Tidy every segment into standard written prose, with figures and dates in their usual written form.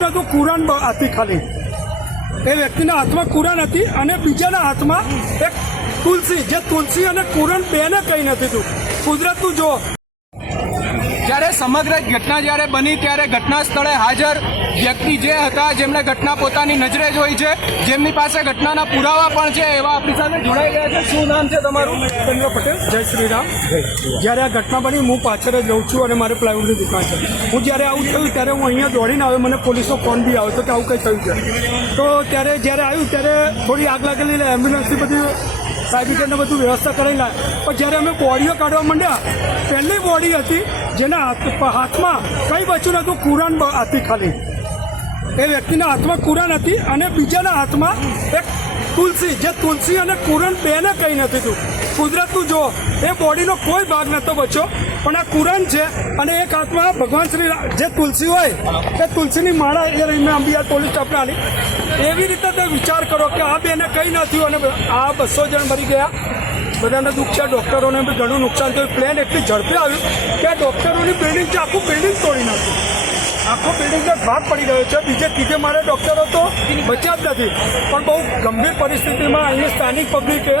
તો કુરાન હતી ખાલી એ વ્યક્તિના હાથમાં કુરાન હતી અને બીજાના હાથમાં એક તુલસી, જે તુલસી અને કુરાન બેને કંઈ નથી થયું. કુદરતનું જો જ્યારે સમગ્ર ઘટના જ્યારે બની ત્યારે ઘટના સ્થળે હાજર વ્યક્તિ જે હતા, જેમણે ઘટના પોતાની નજરે જોઈ છે, જેમની પાસે ઘટનાના પુરાવા પણ છે, એવા આપણી સાથે જોડાઈ ગયા છે. શું નામ છે તમારું? ચંદ્ર પટેલ. જય શ્રી રામ. જ્યારે આ ઘટના બની હું પાછળ જ રહું છું અને મારે પ્લાયવુડની દુકાન છે. હું જ્યારે આવું થયું ત્યારે હું અહીંયા દોડીને આવ્યો, મને પોલીસનો ફોન બી આવ્યો હતો કે આવું કંઈ થયું છે. તો ત્યારે જ્યારે આવ્યું ત્યારે થોડી આગ લાગેલી એમ્બ્યુલન્સની બધી સાયબીટરને બધું વ્યવસ્થા કરેલી. પણ જ્યારે અમે બોડીઓ કાઢવા માંડ્યા, પહેલી બોડી હતી જેના હાથમાં કંઈ બચ્યું નહોતું, કુરાન હતી ખાલી. એ વ્યક્તિના હાથમાં કુરાન હતી અને બીજાના હાથમાં એક તુલસી, જે તુલસી અને કુરાન બેને કંઈ નથી થયું. કુદરતનું જો એ બોડીનો કોઈ ભાગ નહોતો બચ્યો, પણ આ કુરાન છે અને એક હાથમાં ભગવાન શ્રી જે તુલસી હોય એ તુલસીની માળા એ રહીને અંબિયાર પોલીસ સ્ટાફને આલી. એવી રીતે તે વિચાર કરો કે આ બેને કંઈ ન થયું અને આ 200 જણ મરી ગયા. બધાને દુઃખ છે, ડૉક્ટરોને બી ઘણું નુકસાન થયું. પ્લેન એટલી ઝડપે આવ્યું કે આ ડૉક્ટરોની બિલ્ડિંગ છે, આખું બિલ્ડિંગ તોડી નાખ્યું. આખો બિલ્ડિંગનો ભાગ પડી રહ્યો છે. બીજે ત્રીજે મારે ડૉક્ટરો તો બચ્યા જ નથી, પણ બહુ ગંભીર પરિસ્થિતિમાં અહીંયા સ્થાનિક પબ્લિકે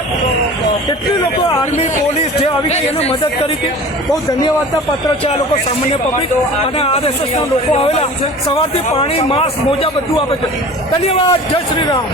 કેટલી લોકો આર્મી પોલીસ જે આવી ગઈ એને મદદ કરી કે બહુ ધન્યવાદના પાત્ર છે. આ લોકો સામાન્ય પબ્લિક અને RSSના લોકો આવેલા સવારથી પાણી, માસ્ક, મોજા બધું આપે છે. ધન્યવાદ. જય શ્રી રામ.